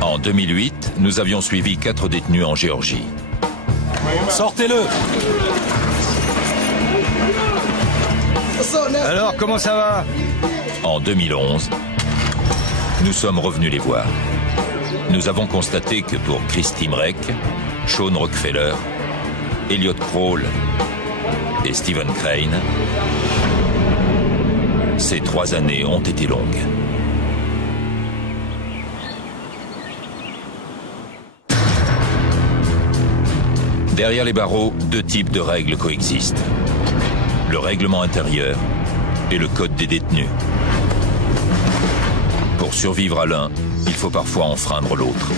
En 2008, nous avions suivi 4 détenus en Géorgie. Sortez-le! Alors, comment ça va? En 2011, nous sommes revenus les voir. Nous avons constaté que pour Chris Timrek, Sean Rockefeller, Elliot Kroll et Stephen Crane, ces 3 années ont été longues. Derrière les barreaux, 2 types de règles coexistent. Le règlement intérieur et le code des détenus. Pour survivre à l'un, il faut parfois enfreindre l'autre.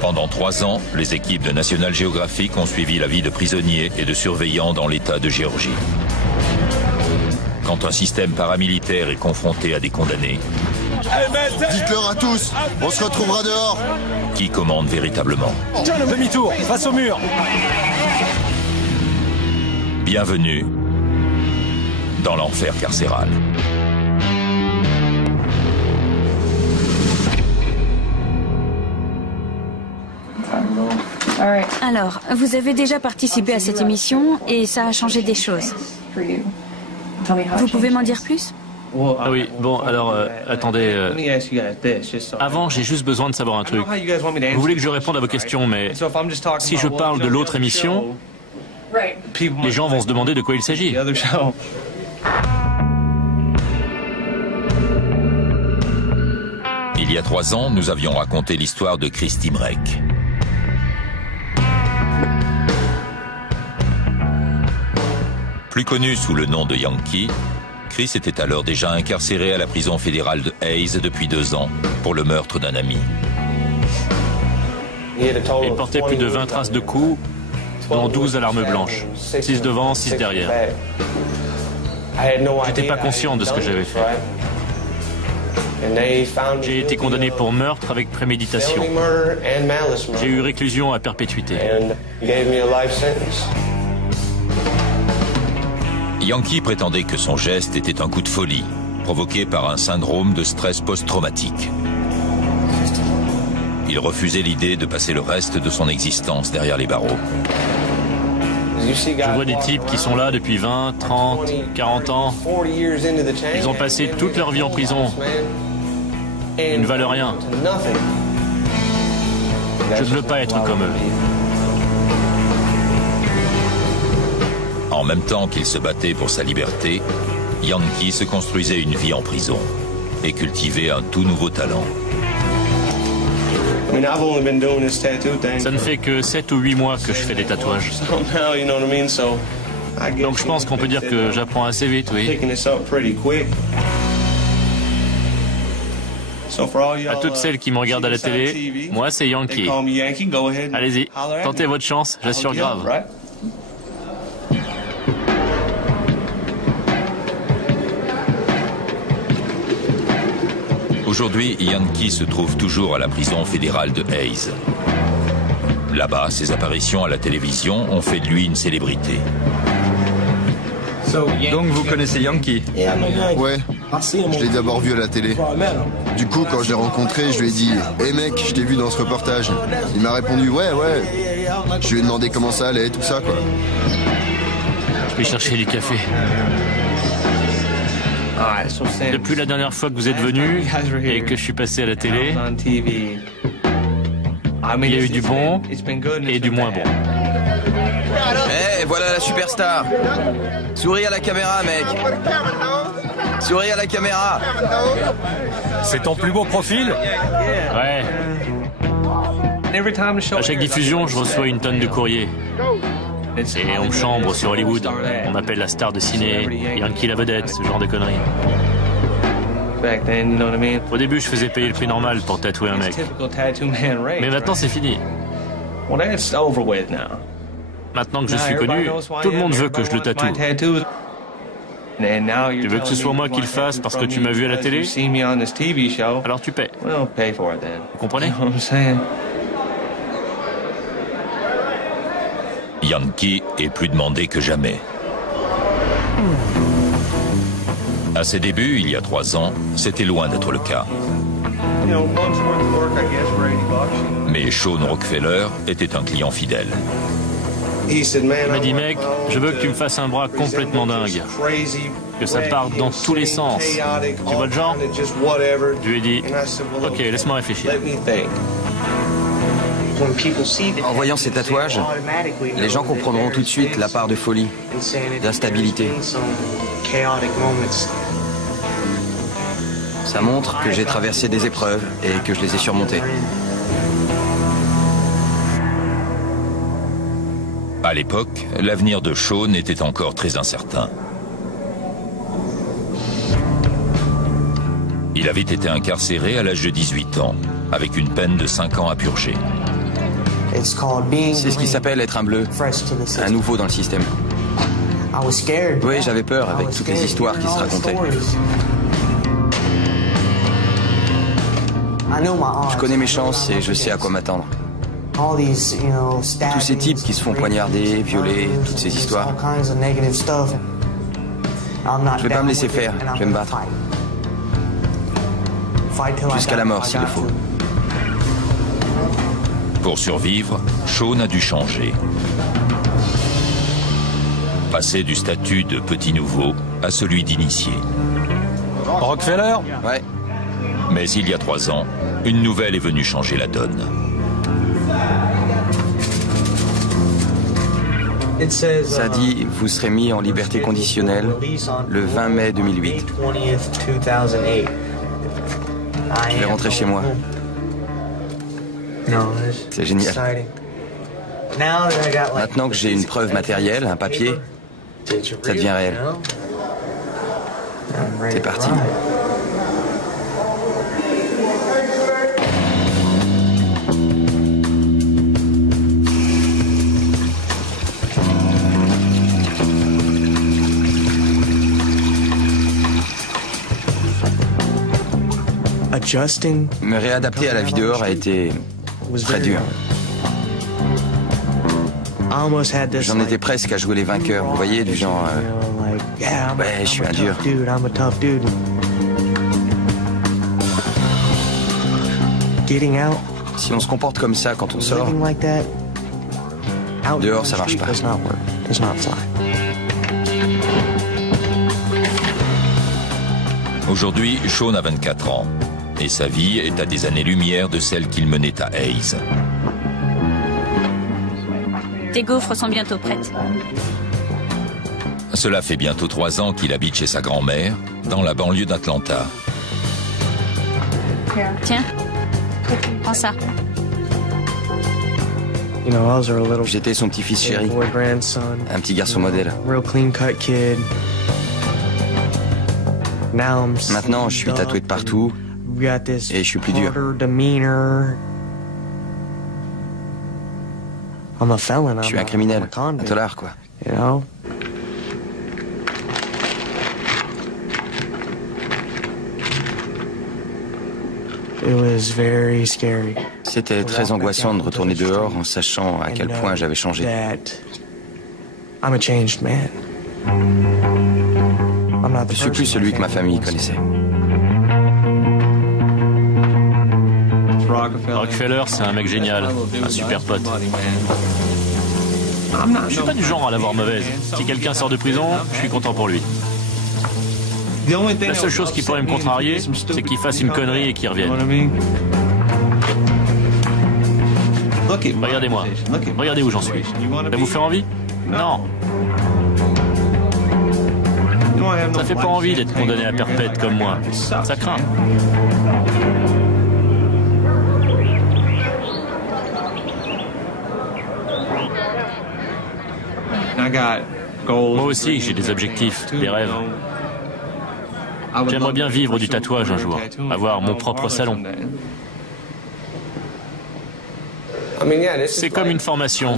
Pendant 3 ans, les équipes de National Geographic ont suivi la vie de prisonniers et de surveillants dans l'État de Géorgie. Quand un système paramilitaire est confronté à des condamnés, dites-leur à tous, on se retrouvera dehors. Qui commande véritablement? Demi-tour, face au mur. Bienvenue dans l'enfer carcéral. Alors, vous avez déjà participé à cette émission et ça a changé des choses. Vous pouvez m'en dire plus? Ah oui, bon, alors, attendez. Avant, j'ai juste besoin de savoir un truc. Vous voulez que je réponde à vos questions, mais si je parle de l'autre émission, les gens vont se demander de quoi il s'agit. Il y a 3 ans, nous avions raconté l'histoire de Chris Timrek. Plus connu sous le nom de Yankee, Chris était alors déjà incarcéré à la prison fédérale de Hayes depuis 2 ans pour le meurtre d'un ami. Il portait plus de 20 traces de coups, dont 12 à l'arme blanche, 6 devant, 6 derrière. J'étais pas conscient de ce que j'avais fait. J'ai été condamné pour meurtre avec préméditation. J'ai eu réclusion à perpétuité. Yankee prétendait que son geste était un coup de folie, provoqué par un syndrome de stress post-traumatique. Il refusait l'idée de passer le reste de son existence derrière les barreaux. Je vois des types qui sont là depuis 20, 30, 40 ans. Ils ont passé toute leur vie en prison. Ils ne valent rien. Je ne veux pas être comme eux. En même temps qu'il se battait pour sa liberté, Yankee se construisait une vie en prison et cultivait un tout nouveau talent. Ça ne fait que 7 ou 8 mois que je fais des tatouages. Donc je pense qu'on peut dire que j'apprends assez vite, oui. À toutes celles qui me regardent à la télé, moi c'est Yankee. Allez-y, tentez votre chance, j'assure grave. Aujourd'hui, Yankee se trouve toujours à la prison fédérale de Hayes. Là-bas, ses apparitions à la télévision ont fait de lui une célébrité. Donc vous connaissez Yankee? Ouais, je l'ai d'abord vu à la télé. Du coup, quand je l'ai rencontré, je lui ai dit « Hey mec, je t'ai vu dans ce reportage ». Il m'a répondu « Ouais, ouais ». Je lui ai demandé comment ça allait, tout ça quoi. Je vais chercher du café. Depuis la dernière fois que vous êtes venu et que je suis passé à la télé, il y a eu du bon et du moins bon. Eh, voilà la superstar. Souris à la caméra, mec. Souris à la caméra. C'est ton plus beau profil? Ouais. À chaque diffusion, je reçois une tonne de courriers. Et on me chambre sur Hollywood. On m'appelle la star de ciné, Yankee la vedette, ce genre de conneries. Au début, je faisais payer le prix normal pour tatouer un mec. Mais maintenant, c'est fini. Maintenant que je suis connu, tout le monde veut que je le tatoue. Tu veux que ce soit moi qui le fasse parce que tu m'as vu à la télé? Alors tu paies. Vous comprenez? Yankee est plus demandé que jamais. À ses débuts, il y a 3 ans, c'était loin d'être le cas. Mais Sean Rockefeller était un client fidèle. Il m'a dit, mec, je veux que tu me fasses un bras complètement dingue. Que ça parte dans tous les sens. Tu vois le genre? Je lui ai dit, ok, laisse-moi réfléchir. En voyant ces tatouages, les gens comprendront tout de suite la part de folie, d'instabilité. Ça montre que j'ai traversé des épreuves et que je les ai surmontées. À l'époque, l'avenir de Sean était encore très incertain. Il avait été incarcéré à l'âge de 18 ans, avec une peine de 5 ans à purger. C'est ce qui s'appelle être un bleu, un nouveau dans le système. Oui, j'avais peur avec toutes les histoires qui se racontaient. Je connais mes chances et je sais à quoi m'attendre. Tous ces types qui se font poignarder, violer, toutes ces histoires. Je vais pas me laisser faire, je vais me battre. Jusqu'à la mort s'il le faut. Pour survivre, Sean a dû changer. Passer du statut de petit nouveau à celui d'initié. Rockefeller? Ouais. Mais il y a 3 ans, une nouvelle est venue changer la donne. Ça dit, vous serez mis en liberté conditionnelle le 20 mai 2008. Je vais rentrer chez moi. C'est génial. Maintenant que j'ai une preuve matérielle, un papier, ça devient réel. C'est parti. Me réadapter à la vie dehors a été très dur. J'en étais presque à jouer les vainqueurs, vous voyez, du genre... ouais, je suis un dur. Si on se comporte comme ça quand on sort, dehors ça marche pas. Aujourd'hui, Sean a 24 ans. Et sa vie est à des années-lumière de celle qu'il menait à Hayes. Tes gaufres sont bientôt prêtes. Cela fait bientôt 3 ans qu'il habite chez sa grand-mère, dans la banlieue d'Atlanta. Tiens, prends ça. J'étais son petit-fils chéri, un petit garçon modèle. Maintenant, je suis tatoué de partout et je suis plus dur. Je suis un criminel, un tolard, quoi. C'était très angoissant de retourner dehors en sachant à quel point j'avais changé. Je suis plus celui que ma famille connaissait. Rockefeller, c'est un mec génial, un super pote. Je suis pas du genre à l'avoir mauvaise. Si quelqu'un sort de prison, je suis content pour lui. La seule chose qui pourrait me contrarier, c'est qu'il fasse une connerie et qu'il revienne. Regardez-moi. Regardez où j'en suis. Ça vous fait envie? Non. Ça fait pas envie d'être condamné à perpète comme moi. Ça craint. Moi aussi, j'ai des objectifs, des rêves. J'aimerais bien vivre du tatouage un jour, avoir mon propre salon. C'est comme une formation.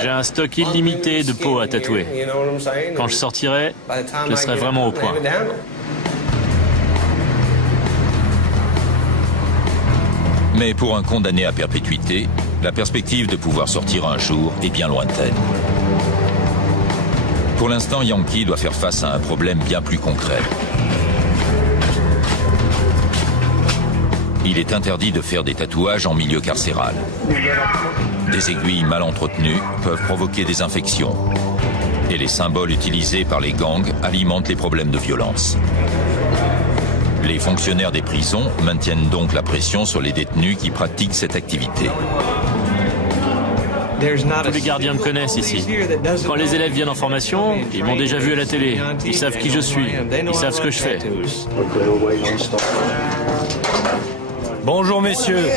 J'ai un stock illimité de peau à tatouer. Quand je sortirai, je serai vraiment au point. Mais pour un condamné à perpétuité, la perspective de pouvoir sortir un jour est bien lointaine. Pour l'instant, Yankee doit faire face à un problème bien plus concret. il est interdit de faire des tatouages en milieu carcéral. Des aiguilles mal entretenues peuvent provoquer des infections. Et les symboles utilisés par les gangs alimentent les problèmes de violence. Les fonctionnaires des prisons maintiennent donc la pression sur les détenus qui pratiquent cette activité. Tous les gardiens me connaissent ici. Quand les élèves viennent en formation, ils m'ont déjà vu à la télé. Ils savent qui je suis. Ils savent ce que je fais. Bonjour messieurs.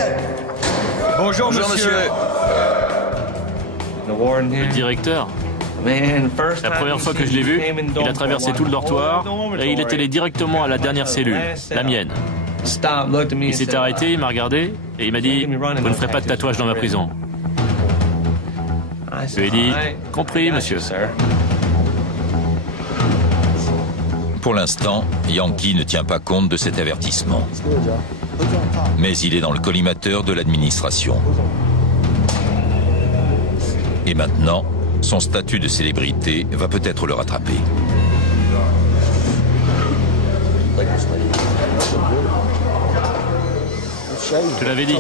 Bonjour monsieur. Le directeur, la première fois que je l'ai vu, il a traversé tout le dortoir et il est allé directement à la dernière cellule, la mienne. Il s'est arrêté, il m'a regardé et il m'a dit « Vous ne ferez pas de tatouage dans ma prison ». Je lui ai dit « Compris, monsieur ». Pour l'instant, Yankee ne tient pas compte de cet avertissement. Mais il est dans le collimateur de l'administration. Et maintenant, son statut de célébrité va peut-être le rattraper. Je te l'avais dit.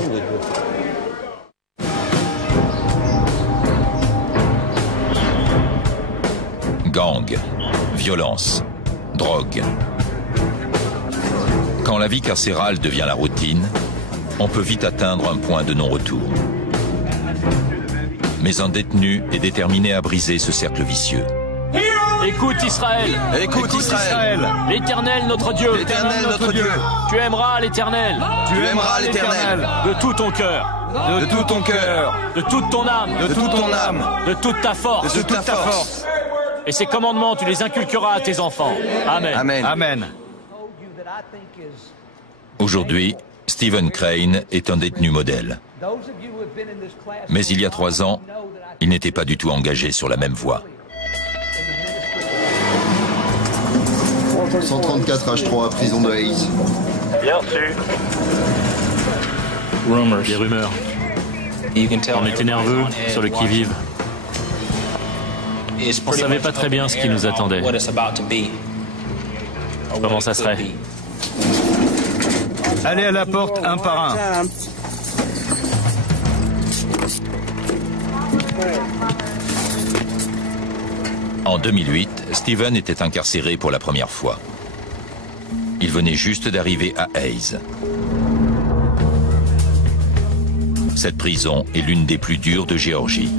Gang, violence, drogue. Quand la vie carcérale devient la routine, on peut vite atteindre un point de non-retour. Mais un détenu est déterminé à briser ce cercle vicieux. Écoute Israël. Écoute Israël. L'Éternel notre Dieu. L'Éternel notre Dieu. Tu aimeras l'Éternel. Tu aimeras l'Éternel. De tout ton cœur. De tout ton cœur. De toute ton âme. De toute ton âme. De toute ta force. De toute ta force. Et ces commandements, tu les inculqueras à tes enfants. Amen. Amen. Amen. Aujourd'hui, Stephen Crane est un détenu modèle. Mais il y a 3 ans, il n'était pas du tout engagé sur la même voie. 134 H3, prison de Hayes. Bien sûr. Des rumeurs. On était nerveux, sur le qui-vive. On ne savait pas très bien ce qui nous attendait. Comment ça serait? Allez à la porte un par un. En 2008, Stephen était incarcéré pour la première fois. Il venait juste d'arriver à Hayes. Cette prison est l'une des plus dures de Géorgie.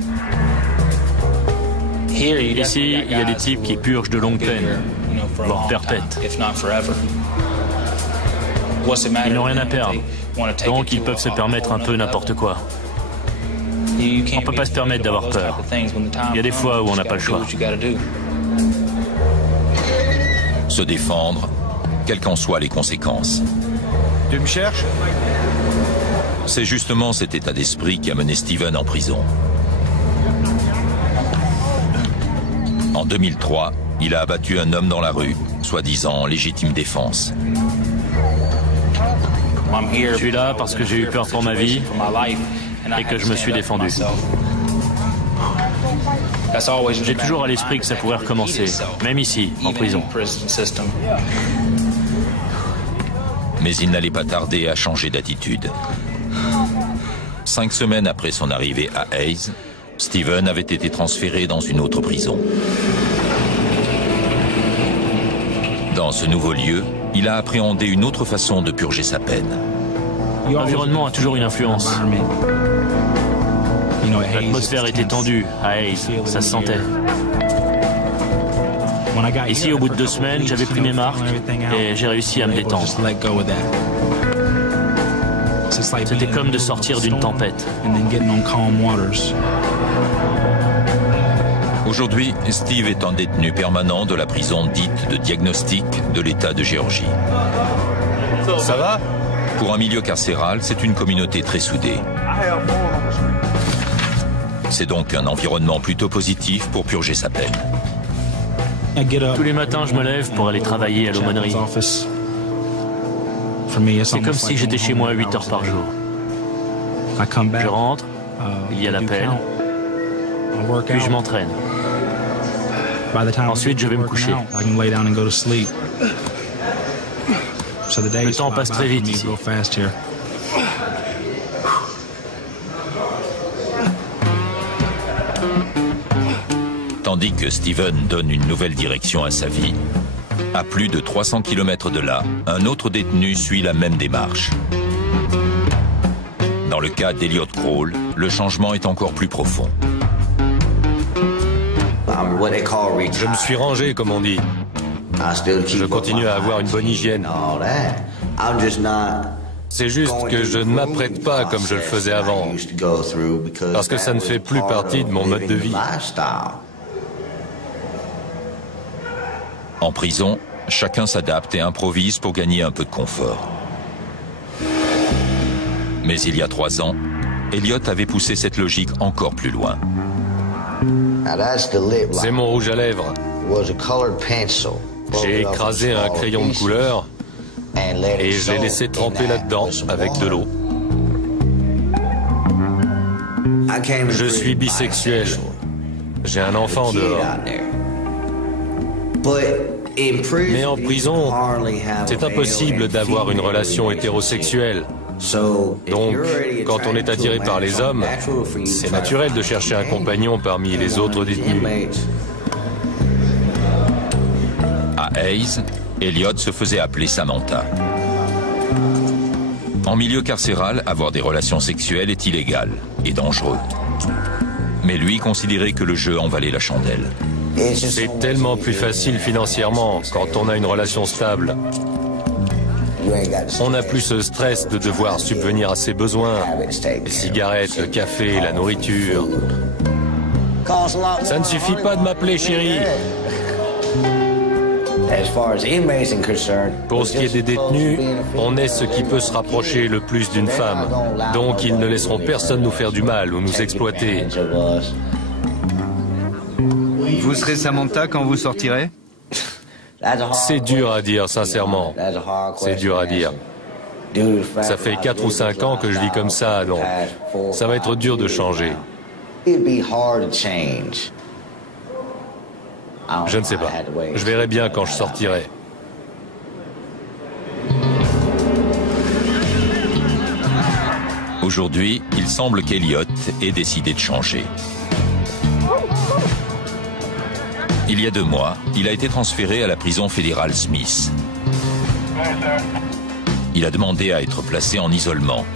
Ici, il y a des types qui purgent de longues peines, voire perpètes. Ils n'ont rien à perdre, donc ils peuvent se permettre un peu n'importe quoi. On ne peut pas se permettre d'avoir peur. Il y a des fois où on n'a pas le choix. Se défendre, quelles qu'en soient les conséquences. Tu me cherches? C'est justement cet état d'esprit qui a mené Stephen en prison. En 2003, il a abattu un homme dans la rue, soi-disant en légitime défense. Je suis là parce que j'ai eu peur pour ma vie et que je me suis défendu. J'ai toujours à l'esprit que ça pourrait recommencer, même ici, en prison. Mais il n'allait pas tarder à changer d'attitude. 5 semaines après son arrivée à Hayes, Stephen avait été transféré dans une autre prison. Dans ce nouveau lieu, il a appréhendé une autre façon de purger sa peine. L'environnement a toujours une influence. L'atmosphère était tendue à Hayes, ça se sentait. Ici, au bout de 2 semaines, j'avais pris mes marques et j'ai réussi à me détendre. C'était comme de sortir d'une tempête. Aujourd'hui, Steve est un détenu permanent de la prison dite de diagnostic de l'État de Géorgie. Ça va? Pour un milieu carcéral, c'est une communauté très soudée. C'est donc un environnement plutôt positif pour purger sa peine. Tous les matins, je me lève pour aller travailler à l'aumônerie. C'est comme si j'étais chez moi 8 heures par jour. Je rentre, il y a l'appel, puis je m'entraîne. Ensuite, je vais me coucher. Le temps passe très vite ici. Tandis que Steven donne une nouvelle direction à sa vie, à plus de 300 km de là, un autre détenu suit la même démarche. Dans le cas d'Elliot Krol, le changement est encore plus profond. Je me suis rangé, comme on dit. Je continue à avoir une bonne hygiène. C'est juste que je ne m'apprête pas comme je le faisais avant, parce que ça ne fait plus partie de mon mode de vie. En prison, chacun s'adapte et improvise pour gagner un peu de confort. Mais il y a 3 ans, Elliot avait poussé cette logique encore plus loin. C'est mon rouge à lèvres. J'ai écrasé un crayon de couleur et je l'ai laissé tremper là-dedans avec de l'eau. Je suis bisexuel. J'ai un enfant dehors. Mais en prison, c'est impossible d'avoir une relation hétérosexuelle. Donc, quand on est attiré par les hommes, c'est naturel de chercher un compagnon parmi les autres détenus. À Hayes, Elliot se faisait appeler Samantha. En milieu carcéral, avoir des relations sexuelles est illégal et dangereux. Mais lui considérait que le jeu en valait la chandelle. C'est tellement plus facile financièrement quand on a une relation stable. On n'a plus ce stress de devoir subvenir à ses besoins. Les cigarettes, le café, la nourriture. Ça ne suffit pas de m'appeler chérie. Pour ce qui est des détenus, on est ce qui peut se rapprocher le plus d'une femme. Donc ils ne laisseront personne nous faire du mal ou nous exploiter. Vous serez Samantha quand vous sortirez? C'est dur à dire, sincèrement. C'est dur à dire. Ça fait 4 ou 5 ans que je vis comme ça, donc ça va être dur de changer. Je ne sais pas. Je verrai bien quand je sortirai. Aujourd'hui, il semble qu'Elliot ait décidé de changer. Il y a 2 mois, il a été transféré à la prison fédérale Smith. Il a demandé à être placé en isolement.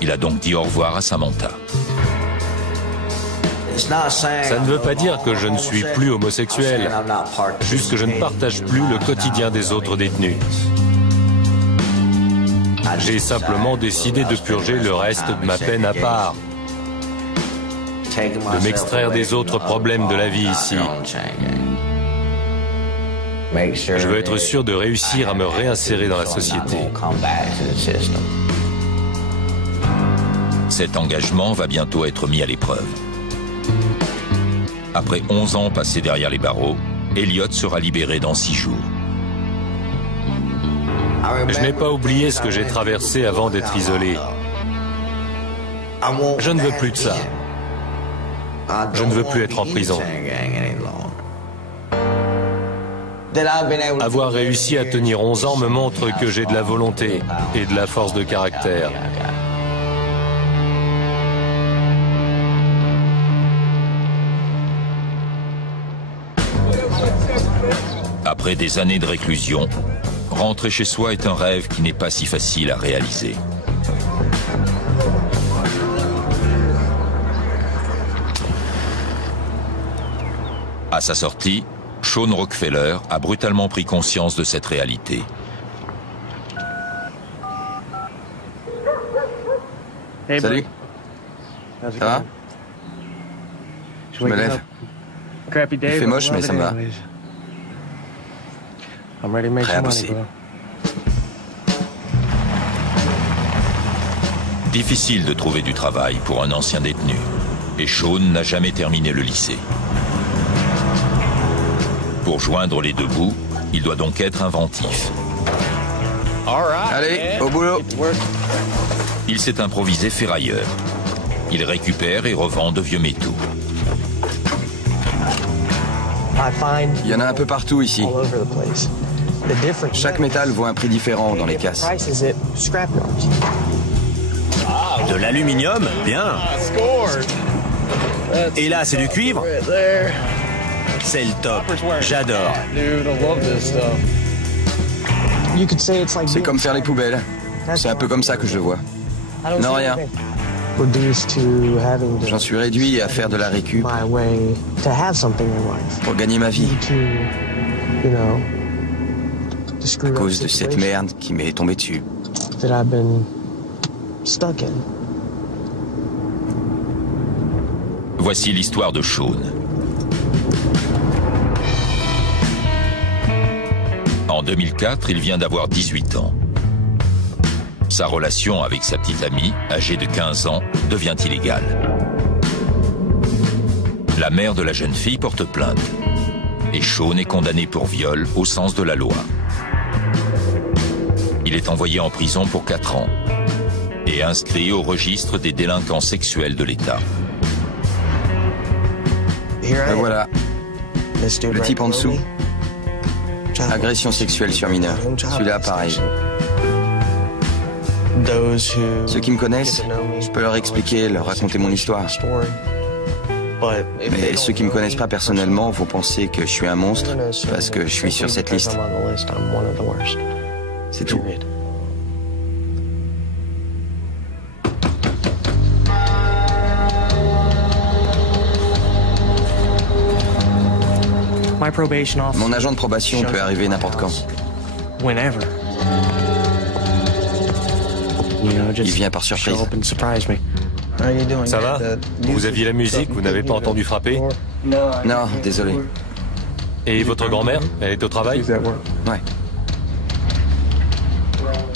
Il a donc dit au revoir à Samantha. Ça ne veut pas dire que je ne suis plus homosexuel, juste que je ne partage plus le quotidien des autres détenus. J'ai décidé de purger le reste de ma peine à part, de m'extraire des autres problèmes de la vie ici. Je veux être sûr de réussir à me réinsérer dans la société. Cet engagement va bientôt être mis à l'épreuve. Après 11 ans passés derrière les barreaux, Elliot sera libéré dans 6 jours. Je n'ai pas oublié ce que j'ai traversé avant d'être isolé. Je ne veux plus de ça. Je ne veux plus être en prison. Avoir réussi à tenir 11 ans me montre que j'ai de la volonté et de la force de caractère. Après des années de réclusion, rentrer chez soi est un rêve qui n'est pas si facile à réaliser. À sa sortie, Sean Rockefeller a brutalement pris conscience de cette réalité. Salut. Ça va? Je me lève. Il fait moche, mais ça me va. Prêt à bosser. Difficile de trouver du travail pour un ancien détenu. Et Sean n'a jamais terminé le lycée. Pour joindre les 2 bouts, il doit donc être inventif. Allez, au boulot. Il s'est improvisé ferrailleur. Il récupère et revend de vieux métaux. Il y en a un peu partout ici. Chaque métal vaut un prix différent dans les casses. De l'aluminium? Bien. Et là, c'est du cuivre. C'est le top. J'adore. C'est comme faire les poubelles. C'est un peu comme ça que je le vois. Non, rien. J'en suis réduit à faire de la récup pour gagner ma vie. À cause de cette merde qui m'est tombée dessus. Voici l'histoire de Sean. En 2004, il vient d'avoir 18 ans. Sa relation avec sa petite amie, âgée de 15 ans, devient illégale. La mère de la jeune fille porte plainte. Et Sean est condamné pour viol au sens de la loi. Il est envoyé en prison pour 4 ans et inscrit au registre des délinquants sexuels de l'État. Et voilà. Le type en dessous. Agression sexuelle sur mineur. Celui-là, pareil. Ceux qui me connaissent, je peux leur expliquer, leur raconter mon histoire. Mais ceux qui me connaissent pas personnellement vont penser que je suis un monstre parce que je suis sur cette liste. C'est tout. Mon agent de probation peut arriver n'importe quand. Il vient par surprise. Ça va? Vous aviez la musique, vous n'avez pas entendu frapper? Non, désolé. Et votre grand-mère, elle est au travail? Ouais.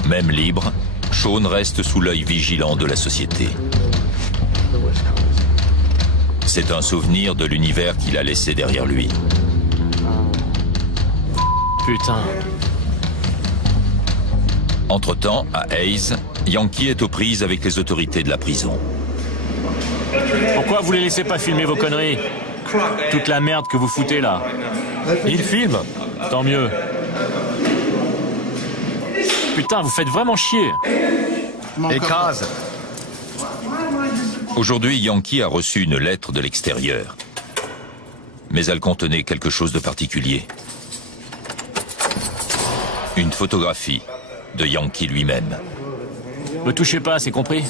Même libre, Sean reste sous l'œil vigilant de la société. C'est un souvenir de l'univers qu'il a laissé derrière lui. Putain. Entre-temps, à Hayes, Yankee est aux prises avec les autorités de la prison. Pourquoi vous les laissez pas filmer vos conneries? Toute la merde que vous foutez là. Il filme. Tant mieux. Putain, vous faites vraiment chier. Écrase. Aujourd'hui, Yankee a reçu une lettre de l'extérieur. Mais elle contenait quelque chose de particulier. Une photographie de Yankee lui-même. Me touchez pas, c'est compris?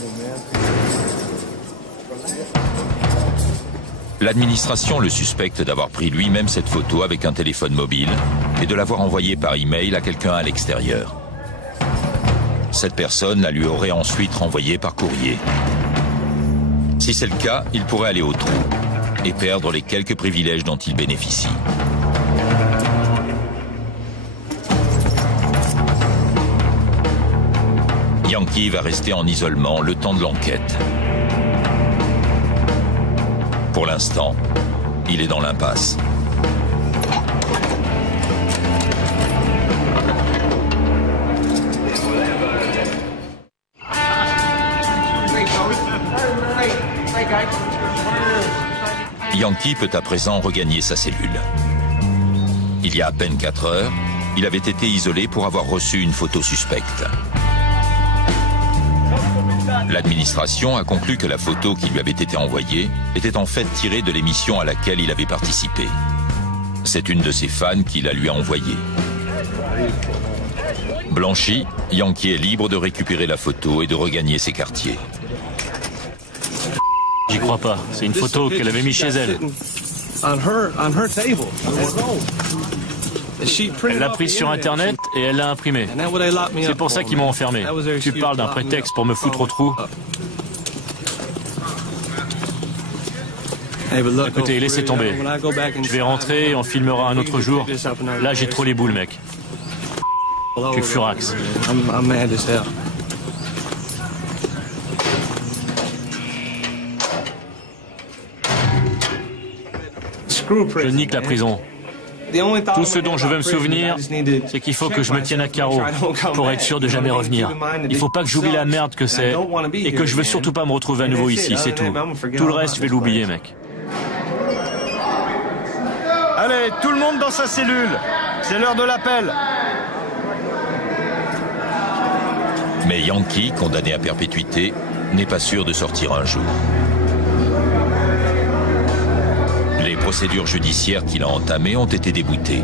L'administration le suspecte d'avoir pris lui-même cette photo avec un téléphone mobile et de l'avoir envoyée par email à quelqu'un à l'extérieur. Cette personne la lui aurait ensuite renvoyée par courrier. Si c'est le cas, il pourrait aller au trou et perdre les quelques privilèges dont il bénéficie. Yankee va rester en isolement le temps de l'enquête. Pour l'instant, il est dans l'impasse. Yankee peut à présent regagner sa cellule. Il y a à peine 4 heures, il avait été isolé pour avoir reçu une photo suspecte. L'administration a conclu que la photo qui lui avait été envoyée était en fait tirée de l'émission à laquelle il avait participé. C'est une de ses fans qui la lui a envoyée. Blanchi, Yankee est libre de récupérer la photo et de regagner ses quartiers. J'y crois pas. C'est une photo qu'elle avait mise chez elle. Elle l'a prise sur Internet et elle l'a imprimée. C'est pour ça qu'ils m'ont enfermé. Tu parles d'un prétexte pour me foutre au trou? Écoutez, laissez tomber. Je vais rentrer et on filmera un autre jour. Là, j'ai trop les boules, mec. Je suis furax. Je nique la prison. Tout ce dont je veux me souvenir, c'est qu'il faut que je me tienne à carreau pour être sûr de jamais revenir. Il faut pas que j'oublie la merde que c'est et que je veux surtout pas me retrouver à nouveau ici, c'est tout. Tout le reste, je vais l'oublier, mec. Allez, tout le monde dans sa cellule. C'est l'heure de l'appel. Mais Yankee, condamné à perpétuité, n'est pas sûr de sortir un jour. procédures judiciaires qu'il a entamées ont été déboutées.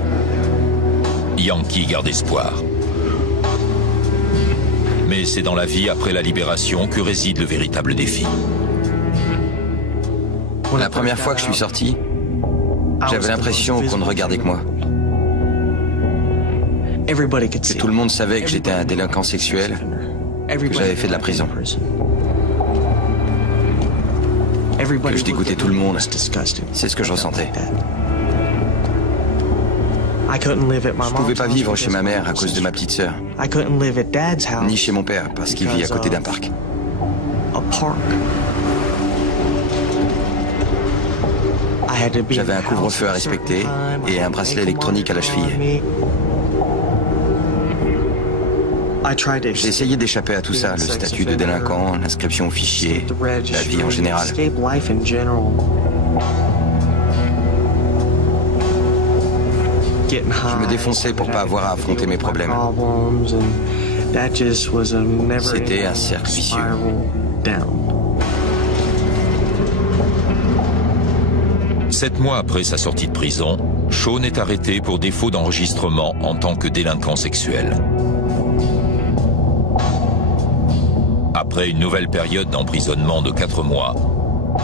Yankee garde espoir. Mais c'est dans la vie après la libération que réside le véritable défi. La première fois que je suis sorti, j'avais l'impression qu'on ne regardait que moi. Que tout le monde savait que j'étais un délinquant sexuel, que j'avais fait de la prison. Que je dégoûtais tout le monde. C'est ce que je ressentais. Je ne pouvais pas vivre chez ma mère à cause de ma petite sœur, ni chez mon père parce qu'il vit à côté d'un parc. J'avais un couvre-feu à respecter et un bracelet électronique à la cheville. J'ai essayé d'échapper à tout ça, le statut de délinquant, l'inscription au fichier, la vie en général. Je me défonçais pour pas avoir à affronter mes problèmes. C'était un cercle vicieux. 7 mois après sa sortie de prison, Shaun est arrêté pour défaut d'enregistrement en tant que délinquant sexuel. Après une nouvelle période d'emprisonnement de 4 mois,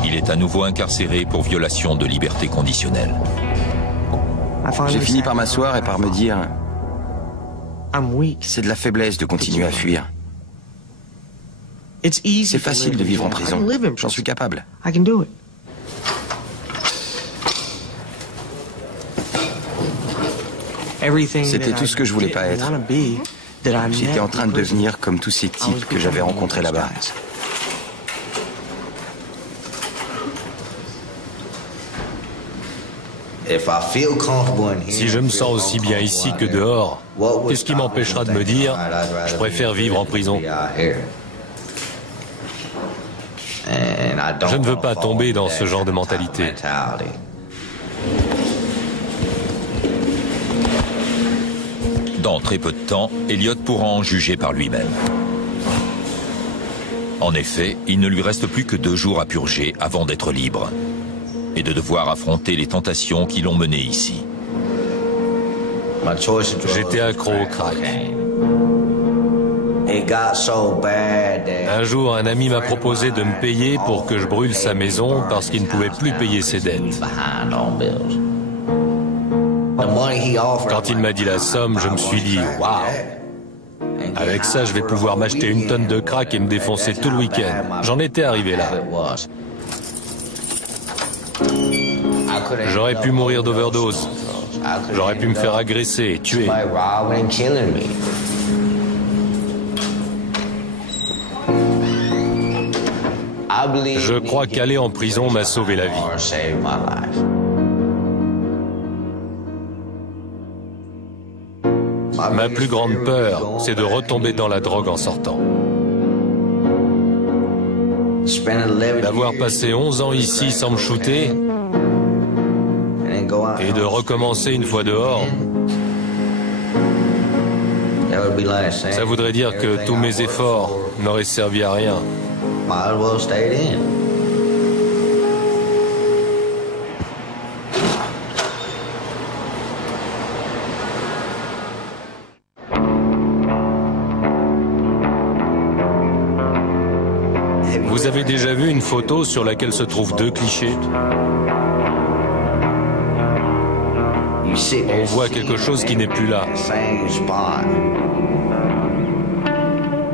il est à nouveau incarcéré pour violation de liberté conditionnelle. J'ai fini par m'asseoir et par me dire « C'est de la faiblesse de continuer à fuir. C'est facile de vivre en prison. J'en suis capable. » C'était tout ce que je voulais pas être. J'étais en train de devenir comme tous ces types que j'avais rencontrés là-bas. Si je me sens aussi bien ici que dehors, qu'est-ce qui m'empêchera de me dire « Je préfère vivre en prison ». Je ne veux pas tomber dans ce genre de mentalité. Dans très peu de temps, Elliot pourra en juger par lui-même. En effet, il ne lui reste plus que 2 jours à purger avant d'être libre et de devoir affronter les tentations qui l'ont mené ici. J'étais accro au crack. Un jour, un ami m'a proposé de me payer pour que je brûle sa maison parce qu'il ne pouvait plus payer ses dettes. Quand il m'a dit la somme, je me suis dit « Waouh ! Avec ça, je vais pouvoir m'acheter une tonne de crack et me défoncer tout le week-end. » J'en étais arrivé là. J'aurais pu mourir d'overdose. J'aurais pu me faire agresser et tuer. Je crois qu'aller en prison m'a sauvé la vie. Ma plus grande peur, c'est de retomber dans la drogue en sortant. D'avoir passé 11 ans ici sans me shooter et de recommencer une fois dehors, ça voudrait dire que tous mes efforts n'auraient servi à rien. Vous avez déjà vu une photo sur laquelle se trouvent 2 clichés? On voit quelque chose qui n'est plus là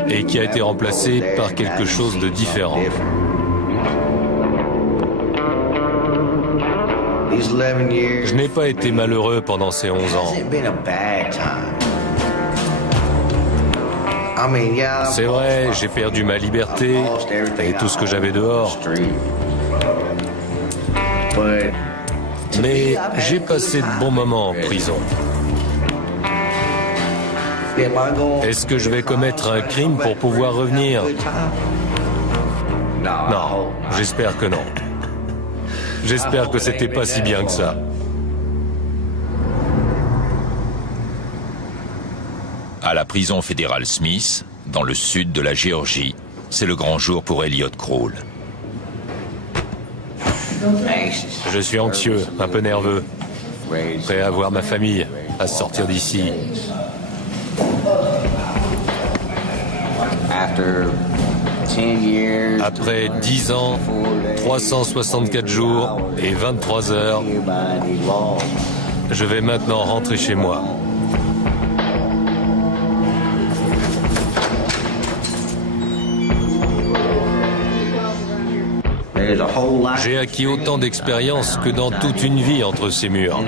et qui a été remplacé par quelque chose de différent. Je n'ai pas été malheureux pendant ces 11 ans. C'est vrai, j'ai perdu ma liberté et tout ce que j'avais dehors. Mais j'ai passé de bons moments en prison. Est-ce que je vais commettre un crime pour pouvoir revenir? Non, j'espère que non. J'espère que c'était pas si bien que ça. À la prison fédérale Smith, dans le sud de la Géorgie, c'est le grand jour pour Elliot Kroll. Je suis anxieux, un peu nerveux, prêt à voir ma famille, à sortir d'ici. Après 10 ans, 364 jours et 23 heures, je vais maintenant rentrer chez moi. J'ai acquis autant d'expérience que dans toute une vie entre ces murs.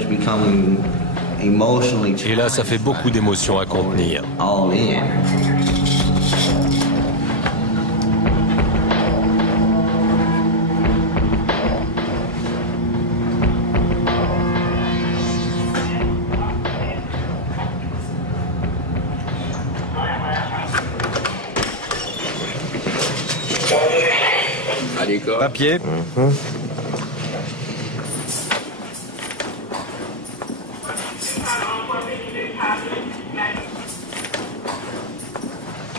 Et là, ça fait beaucoup d'émotions à contenir. Papier.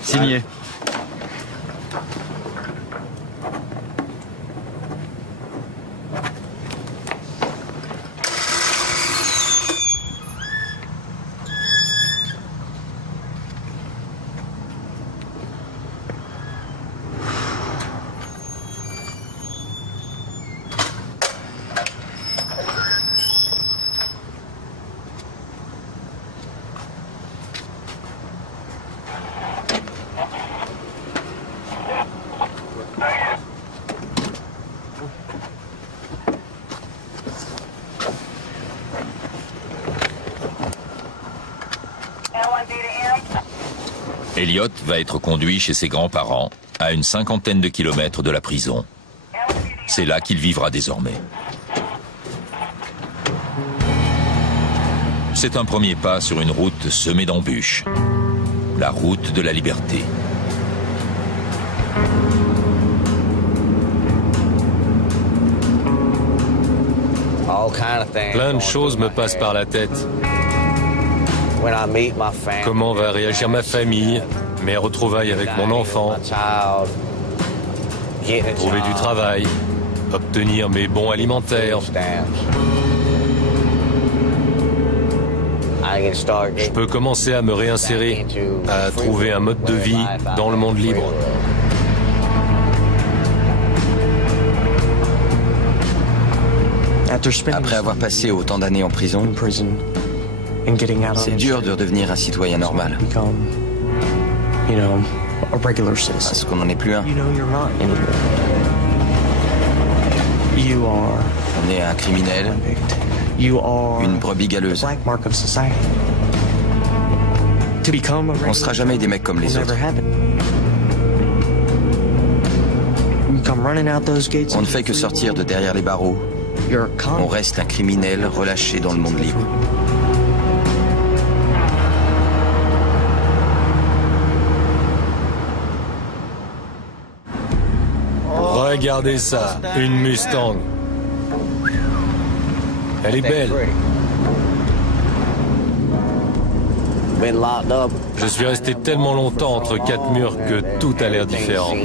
Signé. Elliot va être conduit chez ses grands-parents, à une 50aine de kilomètres de la prison. C'est là qu'il vivra désormais. C'est un premier pas sur une route semée d'embûches. La route de la liberté. Plein de choses me passent par la tête. Comment va réagir ma famille, mes retrouvailles avec mon enfant, trouver du travail, obtenir mes bons alimentaires. Je peux commencer à me réinsérer, à trouver un mode de vie dans le monde libre. Après avoir passé autant d'années en prison, c'est dur de redevenir un citoyen normal. Parce qu'on n'en est plus un. On est un criminel, une brebis galeuse. On ne sera jamais des mecs comme les autres. On ne fait que sortir de derrière les barreaux. On reste un criminel relâché dans le monde libre. Regardez ça, une Mustang. Elle est belle. Je suis resté tellement longtemps entre quatre murs que tout a l'air différent.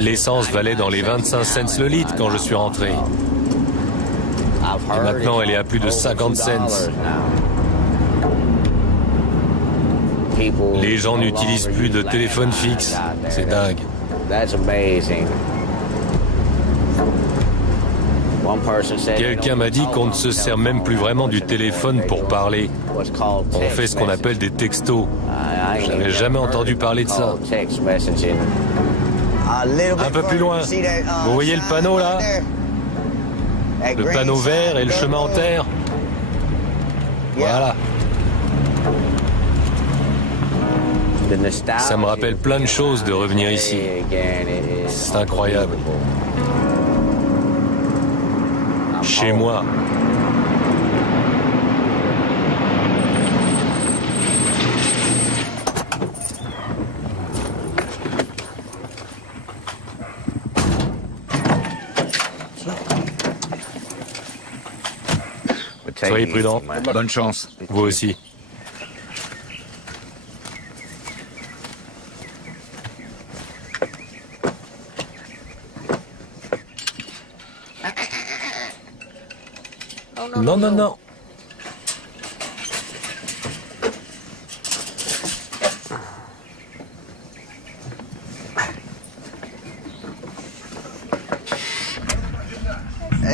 L'essence valait dans les 25 cents le litre quand je suis rentré. Et maintenant, elle est à plus de 50 cents. Les gens n'utilisent plus de téléphone fixe. C'est dingue. Quelqu'un m'a dit qu'on ne se sert même plus vraiment du téléphone pour parler. On fait ce qu'on appelle des textos. Je n'avais jamais entendu parler de ça. Un peu plus loin. Vous voyez le panneau là? Le panneau vert et le chemin en terre? Voilà. Ça me rappelle plein de choses de revenir ici. C'est incroyable. Chez moi. Soyez prudents. Bonne chance. Vous aussi. Non, non, non.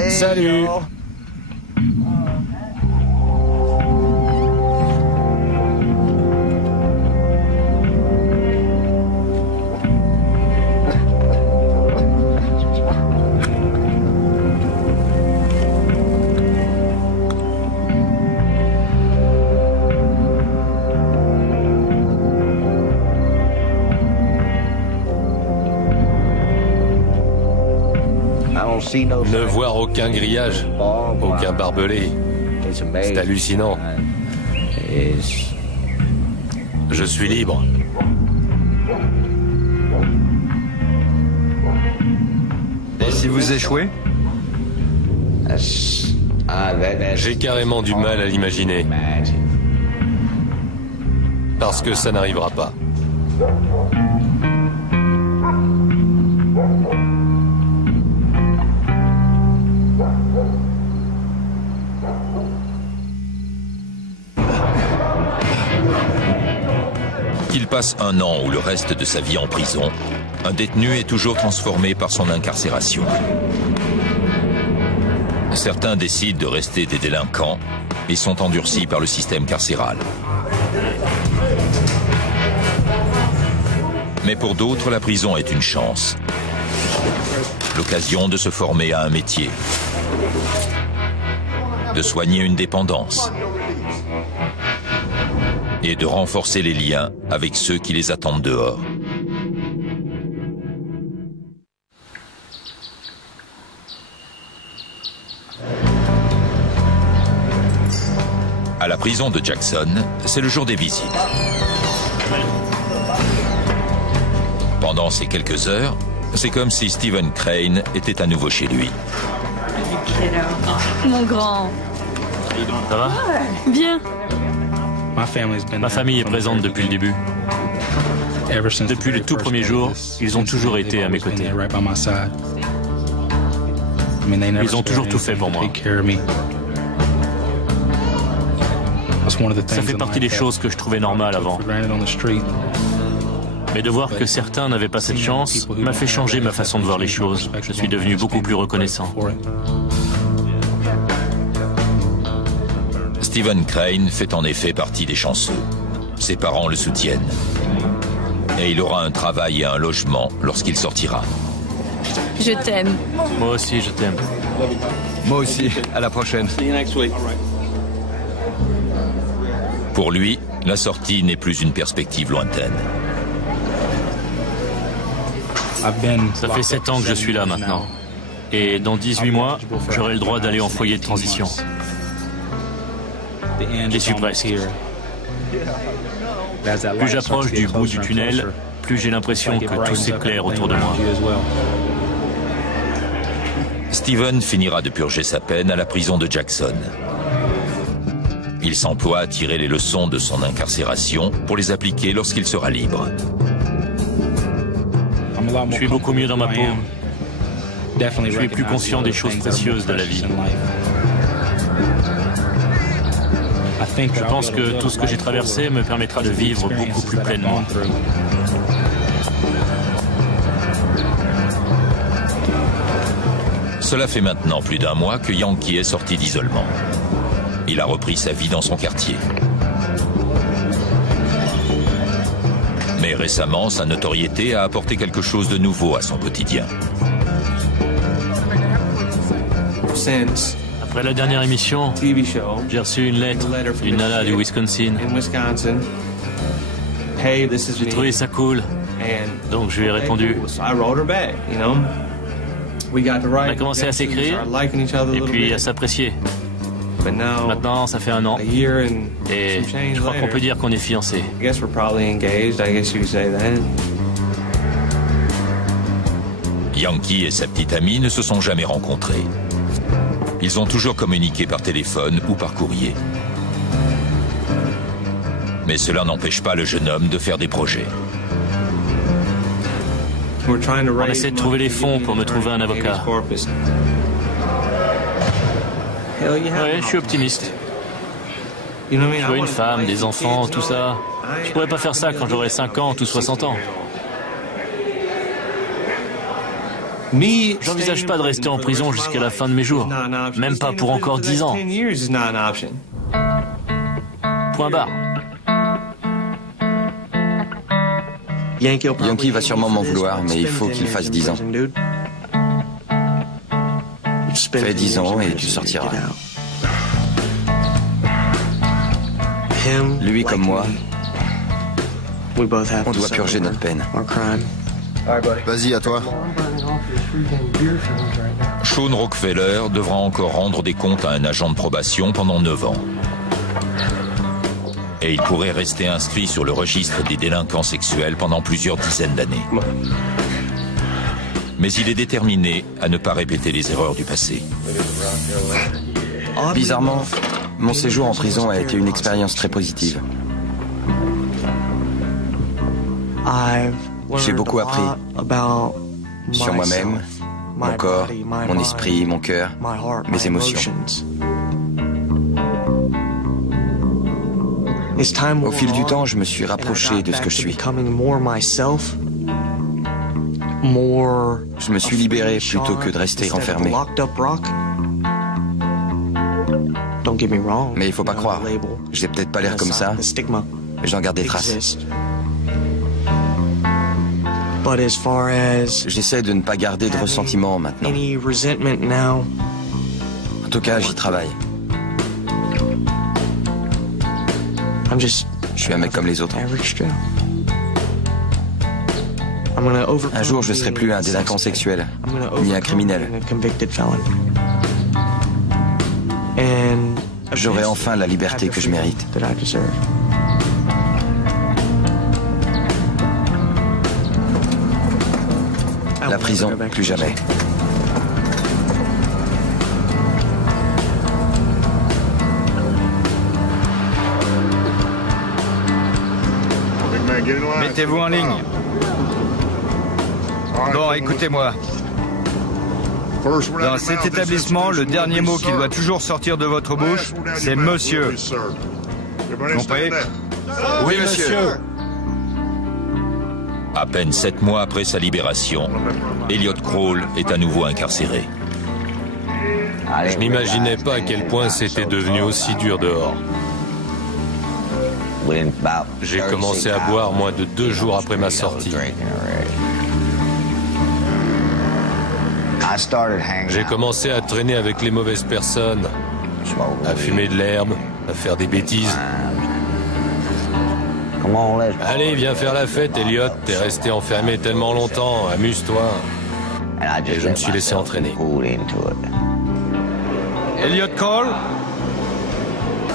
Salut. Ne voir aucun grillage, aucun barbelé. C'est hallucinant. Je suis libre. Et si vous échouez? J'ai carrément du mal à l'imaginer. Parce que ça n'arrivera pas. Qu'il passe un an ou le reste de sa vie en prison, un détenu est toujours transformé par son incarcération. Certains décident de rester des délinquants et sont endurcis par le système carcéral. Mais pour d'autres, la prison est une chance. L'occasion de se former à un métier, de soigner une dépendance et de renforcer les liens avec ceux qui les attendent dehors. À la prison de Jackson, c'est le jour des visites. Pendant ces quelques heures, c'est comme si Stephen Crane était à nouveau chez lui. Mon grand. Ça va? Bien. Ma famille est présente depuis le début. Depuis le tout premier jour, ils ont toujours été à mes côtés. Ils ont toujours tout fait pour moi. Ça fait partie des choses que je trouvais normales avant. Mais de voir que certains n'avaient pas cette chance m'a fait changer ma façon de voir les choses. Je suis devenu beaucoup plus reconnaissant. Stephen Crane fait en effet partie des chanceux. Ses parents le soutiennent. Et il aura un travail et un logement lorsqu'il sortira. Je t'aime. Moi aussi, je t'aime. Moi aussi. À la prochaine. Pour lui, la sortie n'est plus une perspective lointaine. Ça fait 7 ans que je suis là maintenant. Et dans 18 mois, j'aurai le droit d'aller en foyer de transition. J'y suis presque. Plus j'approche du bout du tunnel, plus j'ai l'impression que tout s'éclaire autour de moi. Stephen finira de purger sa peine à la prison de Jackson. Il s'emploie à tirer les leçons de son incarcération pour les appliquer lorsqu'il sera libre. Je suis beaucoup mieux dans ma peau. Je suis plus conscient des choses précieuses de la vie. Je pense que tout ce que j'ai traversé me permettra de vivre beaucoup plus pleinement. Cela fait maintenant plus d'un mois que Yankee est sorti d'isolement. Il a repris sa vie dans son quartier. Mais récemment, sa notoriété a apporté quelque chose de nouveau à son quotidien. Après la dernière émission, j'ai reçu une lettre d'une nana du Wisconsin. J'ai trouvé ça cool, donc je lui ai répondu. On a commencé à s'écrire et puis à s'apprécier. Maintenant, ça fait 1 an et je crois qu'on peut dire qu'on est fiancés. Yankee et sa petite amie ne se sont jamais rencontrés. Ils ont toujours communiqué par téléphone ou par courrier. Mais cela n'empêche pas le jeune homme de faire des projets. On essaie de trouver les fonds pour me trouver un avocat. Oui, je suis optimiste. Je veux une femme, des enfants, tout ça. Je pourrais pas faire ça quand j'aurai 50 ou 60 ans. J'envisage pas de rester en prison jusqu'à la fin de mes jours. Même pas pour encore 10 ans. Point barre. Yankee va sûrement m'en vouloir, mais il faut qu'il fasse 10 ans. Fais 10 ans et tu sortiras. Lui comme moi, on doit purger notre peine. Vas-y, à toi. Sean Rockefeller devra encore rendre des comptes à un agent de probation pendant 9 ans. Et il pourrait rester inscrit sur le registre des délinquants sexuels pendant plusieurs dizaines d'années. Mais il est déterminé à ne pas répéter les erreurs du passé. Bizarrement, mon séjour en prison a été une expérience très positive. J'ai beaucoup appris sur moi-même, mon corps, mon esprit, mon cœur, mes émotions. Au fil du temps, je me suis rapproché de ce que je suis. Je me suis libéré plutôt que de rester renfermé. Mais il faut pas croire, j'ai peut-être pas l'air comme ça, mais j'en garde des traces. J'essaie de ne pas garder de ressentiment maintenant. En tout cas, j'y travaille. Je suis un mec comme les autres. Un jour, je serai plus un délinquant sexuel, ni un criminel. J'aurai enfin la liberté que je mérite. La prison, plus jamais. Mettez-vous en ligne. Bon, écoutez-moi. Dans cet établissement, le dernier mot qui doit toujours sortir de votre bouche, c'est monsieur. Compris? Oui, monsieur. À peine 7 mois après sa libération, Elliot Kroll est à nouveau incarcéré. Je n'imaginais pas à quel point c'était devenu aussi dur dehors. J'ai commencé à boire moins de 2 jours après ma sortie. J'ai commencé à traîner avec les mauvaises personnes, à fumer de l'herbe, à faire des bêtises. Allez, viens faire la fête, Elliot. T'es resté enfermé tellement longtemps. Amuse-toi. Et je me suis laissé entraîner. Elliot Kroll,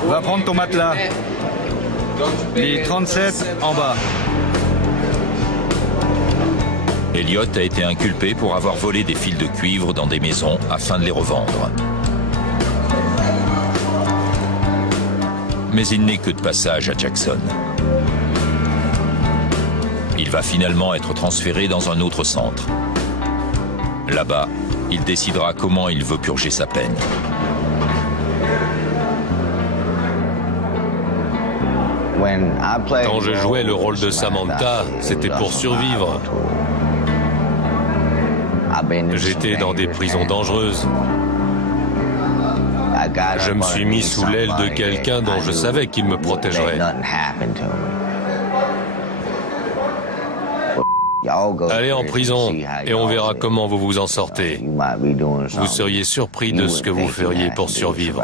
va prendre ton matelas. Lit 37 en bas. Elliot a été inculpé pour avoir volé des fils de cuivre dans des maisons afin de les revendre. Mais il n'est que de passage à Jackson. Il va finalement être transféré dans un autre centre. Là-bas, il décidera comment il veut purger sa peine. Quand je jouais le rôle de Samantha, c'était pour survivre. J'étais dans des prisons dangereuses. Je me suis mis sous l'aile de quelqu'un dont je savais qu'il me protégerait. Allez en prison et on verra comment vous vous en sortez. Vous seriez surpris de ce que vous feriez pour survivre.